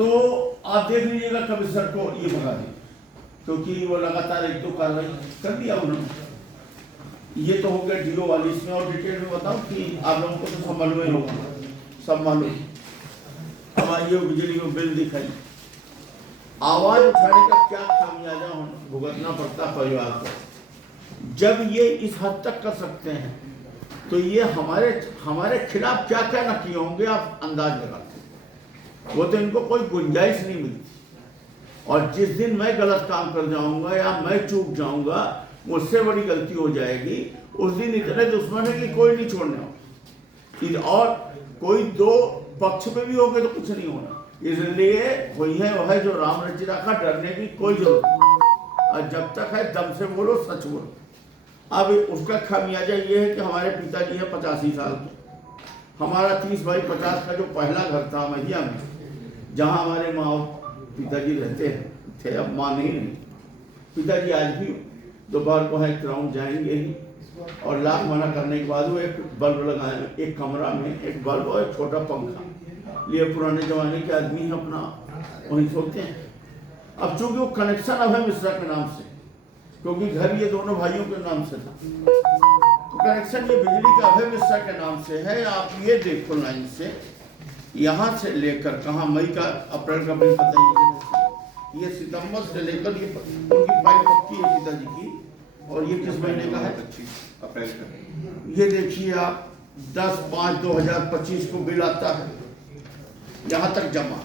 तो आप देख लीजिएगा कमिश्नर को ये भगा दी, क्योंकि वो लगातार एक दो कार्रवाई कर दिया उन्होंने। ये तो हो गया डीओ वाली। इसमें और डिटेल में बताऊं कि आप लोगों को तो सब मालूम ही होगा, सब मालूम। अब आइए बिजली में बिल दिखाई, आवाज उठाने का क्या खामियाजा भुगतना पड़ता परिवार को। जब ये इस हद तक कर सकते हैं तो ये हमारे खिलाफ क्या क्या न किए होंगे आप अंदाज लगाते। वो तो इनको कोई गुंजाइश नहीं मिलती। और जिस दिन मैं गलत काम कर जाऊंगा या मैं चूक जाऊंगा, मुझसे बड़ी गलती हो जाएगी, उस दिन इतने दुश्मन है कि कोई नहीं छोड़ने वाला। और कोई दो पक्ष में भी होंगे तो कुछ नहीं होना। इसलिए वही है वह जो राम रचि रखा, डरने की कोई जरूरत नहीं। और जब तक है दम से बोलो, सच बोलो। अब उसका खामियाजा ये है कि हमारे पिताजी है 85 साल के। हमारा 30 बाई 50 का जो पहला घर था मैया में, जहाँ हमारे माँ पिताजी रहते थे, अब माँ नहीं रही। पिताजी आज भी दोपहर को है ग्राउंड जाएंगे ही, और लाख मना करने के बाद वो एक बल्ब लगाए, एक कमरा में एक बल्ब और एक छोटा पंखा लिए। पुराने जमाने के आदमी हैं, अपना वहीं सोते हैं। अब चूंकि वो कनेक्शन अब है मिश्रा के नाम से, क्योंकि घर ये दोनों भाइयों के नाम से था, तो कनेक्शन ये बिजली का अभय मिश्रा के नाम से है। आप ये देखो लाइन से यहाँ से लेकर कहाँ, मई का अप्रैल का बिल बताइए। ये सितंबर से लेकर ये उनकी फाइल पक्की है पिताजी की, और ये किस महीने का है? 25 अप्रैल का। ये देखिए आप 10/5/2025 को बिल आता है, यहाँ तक जमा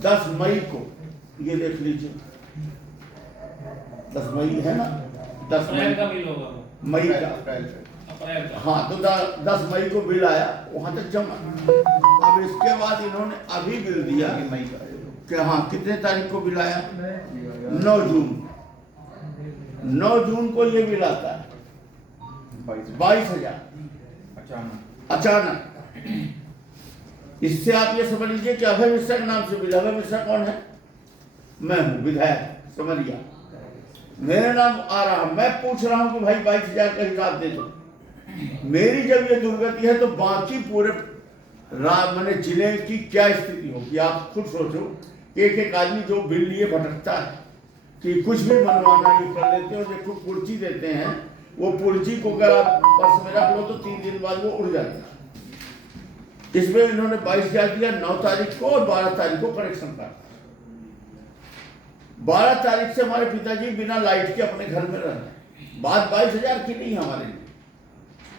10 मई को। ये देख लीजिए 10 मई है ना, 10 मई का बिल होगा, मई का अप्रैल का। हाँ, तो 10 मई को बिल आया, वहां तक जमा। अब इसके बाद इन्होंने अभी बिल दिया मई का कि हाँ कितने तारीख को बिल आया? 9 जून। 9 जून को ये बिल आता है 22,000 अचानक। इससे आप ये समझ लीजिए कि अभय मिश्रा के नाम से बिल। अभय मिश्रा कौन है? मैं हूँ विधायक समरिया, मेरे नाम आ रहा। मैं पूछ रहा हूँ कि भाई 22,000 का हिसाब दे दो। मेरी जब ये दुर्गति है तो बाकी पूरे मैंने जिले की क्या स्थिति होगी आप खुद सोचो। एक एक आदमी जो बिल लिए भटकता है कि कुछ भी बनवाना ये कर लेते हैं। और देखो पुर्जी देते हैं, वो पुर्जी को अगर आप पर्स में रख लो तो 3 दिन बाद वो उड़ जाता है। इसमें इन्होंने 22,000 दिया 9 तारीख को, और 12 तारीख को कनेक्शन काटा। 12 तारीख से हमारे पिताजी बिना लाइट के अपने घर में रह रहे। बात 22,000 की नहीं हमारे लिए।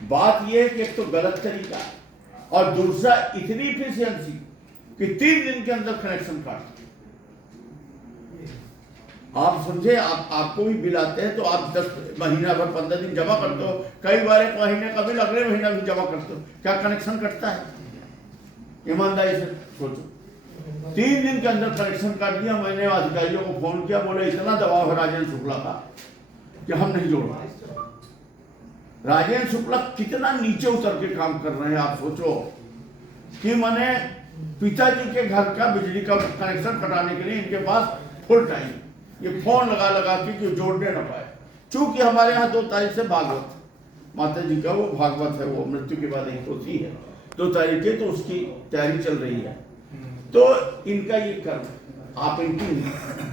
बात यह है कि एक तो गलत तरीका, और दूसरा इतनी इफिशियंसी कि 3 दिन के अंदर कनेक्शन काट। आप समझे, आपको भी बिल आते हैं तो आप 10 महीना भर 15 दिन जमा करते हो, कई बार 1 महीने का बिल अगले महीना भी जमा करते हो। क्या कनेक्शन कटता है? ईमानदारी से सोचो। 3 दिन के अंदर कनेक्शन काट दिया। मैंने अधिकारियों को फोन किया, बोले इतना दबाव है राजेंद्र शुक्ला का कि हम नहीं जोड़ रहे। राजेंद्र शुक्ला कितना नीचे उतर के काम कर रहे हैं आप सोचो। कि मैंने पिताजी के घर का बिजली का कनेक्शन कटाने के लिए इनके पास फुल टाइम ये फोन लगा लगा के जोड़ने न पाए। चूंकि हमारे यहाँ 2 तारीख से भागवत माता जी का वो भागवत है, वो मृत्यु के बाद एक होती है 2 तारीख के, तो उसकी तैयारी चल रही है। तो इनका ये कर्म, आप इनकी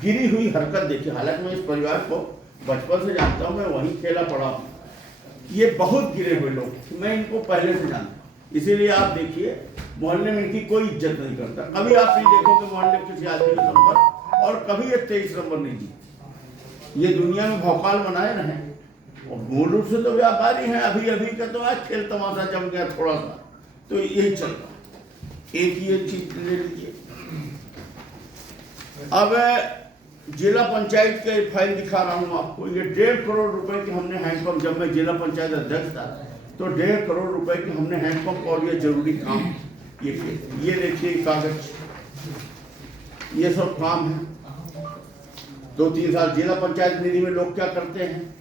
गिरी हुई हरकत देखिए। हालांकि मैं इस परिवार को बचपन से जानता हूँ, मैं वहीं खेला पड़ा हूँ। ये बहुत गिरे हुए लोग, मैं इनको पहले से जानता हूँ। इसीलिए आप देखिए मोहल्ले में इनकी कोई इज्जत नहीं करता। कभी आप नहीं देखोगे मोहल्ले किसी आदमी का नंबर, और कभी ये 23 नंबर नहीं जीती। ये दुनिया में भौकाल बनाए रहे, और मूल रूप से तो व्यापारी हैं। अभी अभी का तो आज खेल तमाशा जम गया थोड़ा सा, तो यही चल रहा है। एक ये चीज ले लीजिए। अब जिला पंचायत के फाइल दिखा रहा हूँ आपको। ये 1.5 करोड़ रुपए की हमने हैंडपंप, जब मैं जिला पंचायत अध्यक्ष था तो 1.5 करोड़ रुपए की हमने हैंडपंप और ये जरूरी काम ये किए। ये देखिए कागज, ये सब काम है। 2-3 साल जिला पंचायत निधि में लोग क्या करते हैं,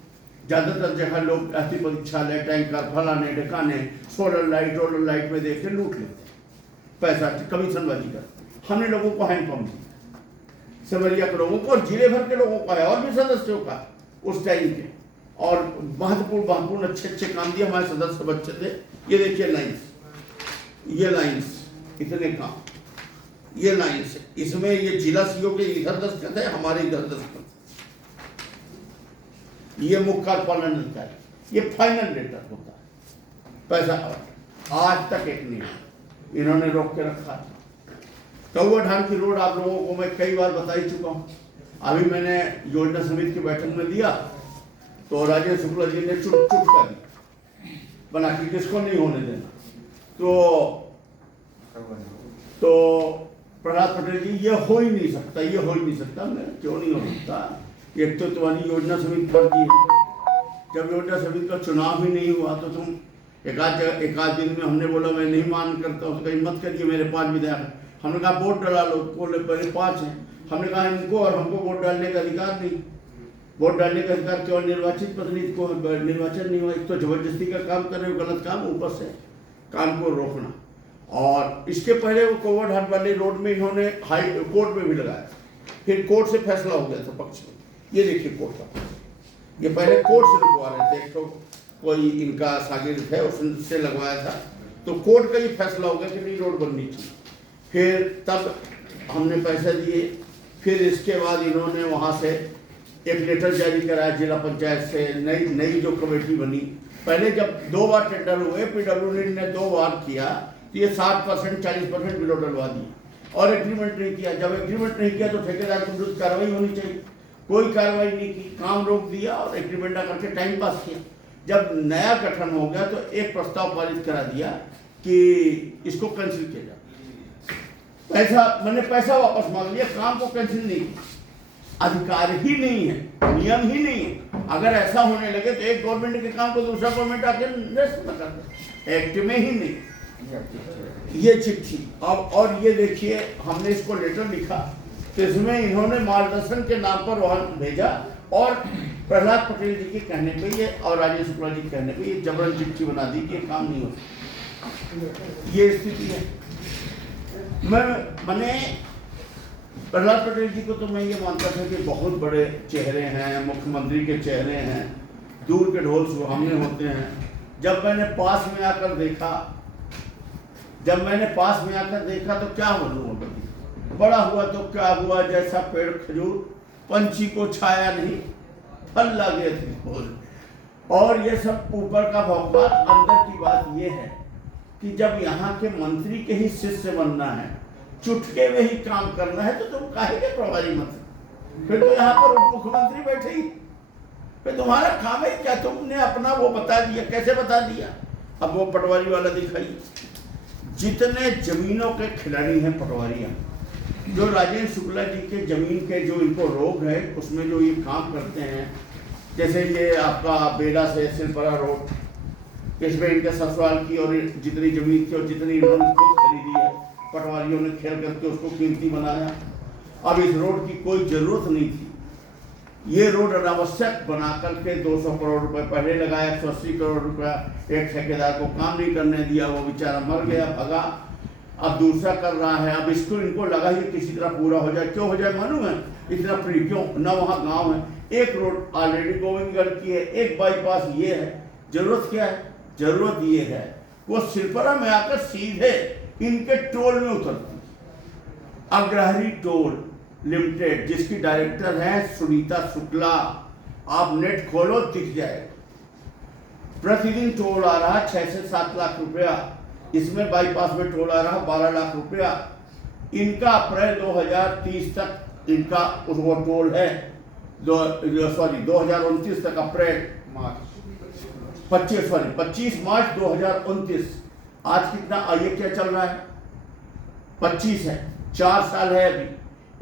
ज्यादातर जगह लोग अति परीक्षालय, टैंकर, फलाने ढकाने, सोलर लाइट में देख के लूट लेते, पैसा कमीशनबाजी करते। हमने लोगों को हैंडपंप दिया, समरिया के लोगों को और जिले भर के लोगों का है, और भी सदस्यों का उस टाइम के। और महत्वपूर्ण अच्छे काम दिए। हमारे सदस्य बच्चे थे। ये देखिए लाइन्स, ये लाइन्स इतने काम। ये लाइन से, इसमें ये जिला सीओ के इधर दस्तखत है, हमारे इधर दस्तखत, ये मुख्य कार्यपालन अधिकारी, ये फाइनल लेटर होता है पैसा आवंटन। आज तक एक नहीं इन्होंने रोक के रखा है। कौवा ढान की रोड आप लोगों को मैं कई बार बता ही चुका हूँ। अभी मैंने योजना समिति की बैठक में दिया तो राजेंद्र शुक्ला जी ने चुप कर दी बना कि किसको नहीं होने देना। तो प्रहलाद पटेल जी ये हो ही नहीं सकता, ये हो ही नहीं सकता। मैं क्यों नहीं हो सकता? एक तो तुम्हारी योजना समिति पर दी, जब योजना समिति का चुनाव ही नहीं हुआ तो तुम एक आध दिन में हमने बोला मैं नहीं मान करता हूँ, तो कहीं मत करिए मेरे 5 विधायक। हमने कहा वोट डला लो, बोले पहले 5 हैं। हमने कहा इनको और हमको वोट डालने का अधिकार नहीं। वोट डालने का अधिकार केवल निर्वाचित प्रतिनिधि को, निर्वाचन नहीं हुआ। एक तो जबरदस्ती का काम कर रहे हो, गलत काम, ऊपर से काम को रोकना। और इसके पहले वो कौवा ढान वाले रोड में इन्होंने हाई कोर्ट में भी लगाया, फिर कोर्ट से फैसला हो गया था पक्ष में। ये देखिए कोर्ट का, ये पहले कोर्ट से रुकवा रहे थे, एक तो कोई इनका शागिर्द है उससे लगवाया था, तो कोर्ट का ये फैसला हो गया कि नहीं रोड बननी चाहिए। फिर तब हमने पैसे दिए, फिर इसके बाद इन्होंने वहाँ से एक लेटर जारी कराया जिला पंचायत से, नई जो कमेटी बनी। पहले जब 2 बार टेंडर हुए, पीडब्ल्यूडी ने 2 बार किया, तो ये 60% 40% बिलो डलवा दिया और एग्रीमेंट नहीं किया। जब एग्रीमेंट नहीं किया तो ठेकेदार के विरुद्ध कार्रवाई होनी चाहिए, कोई कार्रवाई नहीं की, काम रोक दिया और एग्रीमेंट ना करके टाइम पास किया। जब नया गठन हो गया तो एक प्रस्ताव पारित करा दिया कि इसको कैंसिल किया जाए। मैंने पैसा वापस मांग लिया, काम को कैंसिल नहीं किया। अधिकार ही नहीं है, नियम ही नहीं है। अगर ऐसा होने लगे तो एक गवर्नमेंट के काम को दूसरा गवर्नमेंट आके निरस्त कर दे, एक्ट में ही नहीं। ये चिट्ठी और ये देखिए हमने इसको लेटर लिखा तो इसमें इन्होंने मार्गदर्शन के नाम पर वहां भेजा और प्रहलाद पटेल जी के कहने पे ये और राजेंद्र शुक्ला जी के कहने पे ये जबरन चिट्ठी बना दी कि काम नहीं हो सकता। ये स्थिति है। मैंने प्रहलाद पटेल जी को तो मैं ये मानता था कि बहुत बड़े चेहरे हैं, मुख्यमंत्री के चेहरे हैं, दूर के ढोल सुहावने होते हैं। जब मैंने पास में आकर देखा तो क्या बोलूं, बड़ा हुआ तो क्या हुआ, जैसा पेड़ खजूर, पंछी को छाया नहीं, फल लगे थे फूल। और ये सब ऊपर का भौकाल, अंदर की बात ये है कि जब यहाँ के मंत्री के ही शिष्य बनना है, चुटके में ही काम करना है, तो तुम काहे के प्रभारी मंत्री? फिर तो यहाँ पर उप मुख्यमंत्री बैठे ही, फिर तुम्हारा काम है क्या? तुमने अपना वो बता दिया, कैसे बता दिया? अब वो पटवारी वाला दिखाइए। जितने जमीनों के खिलाड़ी हैं पटवारियाँ, जो राजेंद्र शुक्ला जी के जमीन के जो इनको रोग है उसमें जो ये काम करते हैं, जैसे ये आपका बेला से सिलपरा रोड, इसमें इनके ससुराल की और जितनी जमीन थी और जितनी इन्होंने खुद खरीदी है, पटवारियों ने खेल करके उसको कीमती बनाया। अब इस रोड की कोई जरूरत नहीं थी, ये रोड अनावश्यक बना करके 200 करोड़ रुपए पहले लगाया, 180 करोड़ रुपया एक ठेकेदार को काम नहीं करने दिया, वो बेचारा मर गया, भगा। अब दूसरा कर रहा है, अब इसको इनको लगा ही किसी तरह पूरा हो जाए। क्यों हो जाए मालूम है? इतना फ्री क्यों? न वहाँ गांव है, एक रोड ऑलरेडी गोविंदगढ़ की है, एक बाईपास ये है। जरूरत क्या है? जरूरत ये है वो सिलपरा में आकर सीधे इनके टोल में उतरती। अग्रहरी टोल लिमिटेड, जिसकी डायरेक्टर है सुनीता शुक्ला, आप नेट खोलो दिख जाएगा। प्रतिदिन टोल आ रहा 6 से 7 लाख रुपया, इसमें बाईपास में टोल आ रहा 12 लाख रुपया। इनका अप्रैल 2030 तक इनका वो टोल है, 2029 तक, अप्रैल 25 मार्च 2029। आज कितना आइए क्या चल रहा है? 25 है, 4 साल है अभी।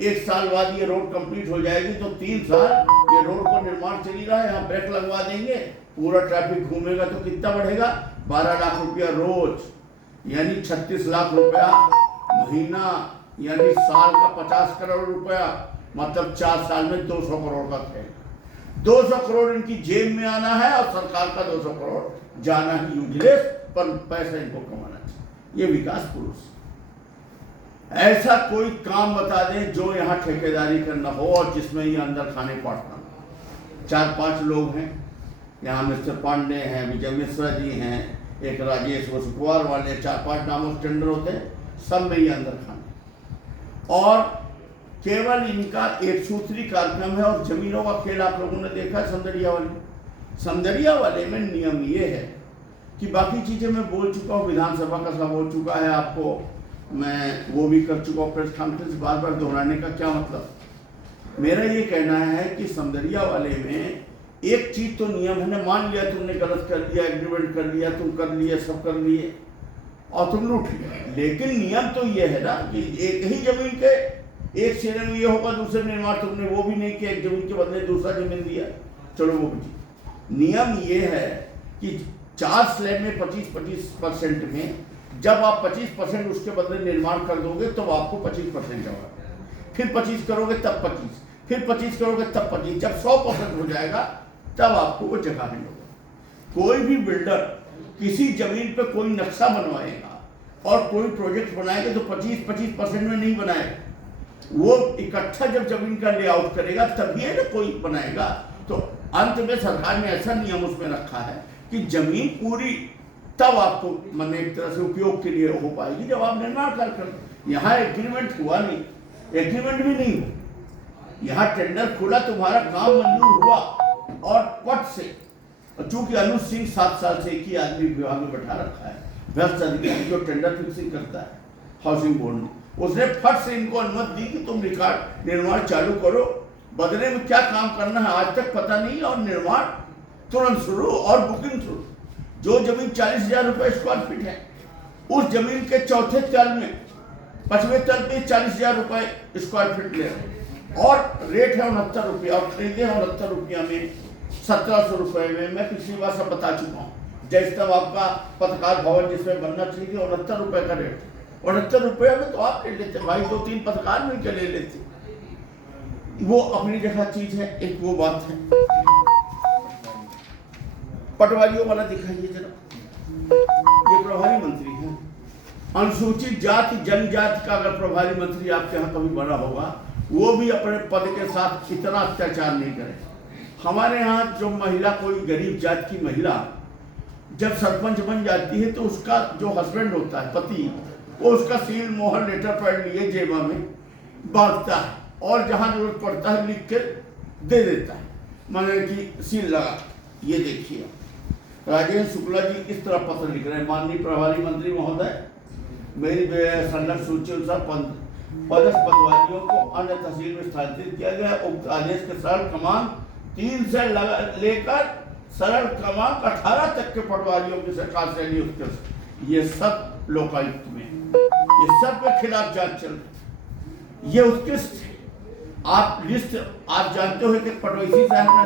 1 साल बाद ये रोड कंप्लीट हो जाएगी तो 3 साल ये रोड को निर्माण चल रहा है। यहाँ ब्रेक लगवा देंगे, पूरा ट्रैफिक घूमेगा तो कितना बढ़ेगा? 12 लाख रुपया रोज, यानी 36 लाख रुपया महीना, यानी साल का 50 करोड़ रुपया, मतलब 4 साल में 200 करोड़ का खेल। 200 करोड़ इनकी जेब में आना है और सरकार का 200 करोड़ जाना ही यूजलेस, पर पैसा इनको कमाना चाहिए। ये विकास पुरुष। ऐसा कोई काम बता दें जो यहाँ ठेकेदारी करना हो और जिसमें ये अंदर खाने पाटना। 4-5 लोग हैं यहाँ, मिस्टर पांडे हैं, विजय मिश्रा जी हैं, एक राजेश वो सुखवार वाले, 4-5 नामों से टेंडर होते हैं, सब में ये अंदर खाने। और केवल इनका एक सूत्री कार्यक्रम है। और जमीनों का खेल आप लोगों ने देखा समदरिया वाले में नियम ये है कि बाकी चीजें मैं बोल चुका हूँ, विधानसभा का सब हो चुका है, आपको मैं वो भी कर चुका हूँ, प्रेस कॉन्फ्रेंस बार बार दोहराने का क्या मतलब। मेरा ये कहना है कि समदरिया वाले में एक चीज तो नियम है ना, मान लिया तुमने गलत कर दिया, एग्रीमेंट कर लिया, तुम कर लिए, सब कर लिए और तुम लूट लिया, लेकिन नियम तो ये है ना कि एक ही जमीन के एक श्रेणी में ये होगा, दूसरे निर्माण तुमने वो भी नहीं किया, एक जमीन के बदले दूसरा जमीन दिया, चलो वो भी। नियम ये है कि 4 स्लैब में 25% में जब आप 25% उसके बदले निर्माण कर दोगे तो आपको 25% जमा, फिर 25 करोगे तब 25, फिर 25 करोगे तब 25, जब 100% हो जाएगा तब आपको वो जगह नहीं होगा। कोई भी बिल्डर किसी जमीन पे कोई नक्शा बनवाएगा और कोई प्रोजेक्ट बनाएगा तो 25% में नहीं बनाएगा, वो इकट्ठा जब जमीन का लेआउट करेगा तभी है ना कोई बनाएगा। तो अंत में सरकार ने ऐसा नियम उसमें रखा है कि जमीन पूरी तब आपको माने एक तरह से उपयोग के लिए हो पाएगी जब आप निर्माण कार्य कर। यहाँ एग्रीमेंट हुआ नहीं, एग्रीमेंट भी नहीं हुआ, यहाँ टेंडर खुला, तुम्हारा काम मंजूर हुआ और पट से, चूंकि अनुज सिंह 7 साल से एक ही आदमी विभाग में बैठा रखा है, भ्रष्ट अधिकारी जो टेंडर फिक्सिंग करता है हाउसिंग बोर्ड ने, उसने फट से इनको अनुमति दी कि तुम रिकॉर्ड निर्माण चालू करो, बदले में क्या काम करना है आज तक पता नहीं, और निर्माण तुरंत शुरू और बुकिंग शुरू। जो जमीन 40,000 रुपये स्क्वायर फीट है, उस जमीन के चौथे तल में 5वें तल पे 40,000 रुपये स्क्वायर फीट ले रहे और रेट है 69 रुपया और खरीदे हैं 69 रुपया में, 1700 रुपये में। मैं पिछली बार सब बता चुका हूँ, जैसे तब आपका पत्रकार भवन जिसमें बनना चाहिए 69 रुपये का रेट, 69 रुपये में तो आप ले लेते भाई, 2-3 पत्रकार मिलकर ले लेते, वो अपनी जगह चीज है। एक वो बात है, पटवारियों वाला दिखाइए जरा, ये प्रभारी मंत्री है, अनुसूचित जाति जनजाति का अगर प्रभारी मंत्री आपके यहाँ कभी बना होगा, वो भी अपने पद के साथ इतना अत्याचार नहीं करे। हमारे यहाँ जो महिला, कोई गरीब जाति की महिला जब सरपंच बन जाती है तो उसका जो हस्बैंड होता है, पति, वो उसका सील मोहर लेटर पैड लिए जेबा में बांधता है और जहां जरूरत पड़ता है लिख के दे देता है, माने कि सील लगा। ये देखिए राजेंद्र शुक्ला जी इस तरह पत्र लिख रहे हैं, माननीय प्रभारी मंत्री महोदय, मेरी संलग्न सूची अनुसार पदस्थ पटवारियों को अन्य तहसील में स्थानांतरित किया गया। उक्त आदेश के सरल क्रमांक 3 से लेकर सरल क्रमांक 18 तक के पटवारियों की सरकार से नियुक्त, ये सब लोकायुक्त में, ये सब के खिलाफ जांच चल रही। ये उत्कृष्ट आप लिस्ट आप जानते हो कि पटवारी साहब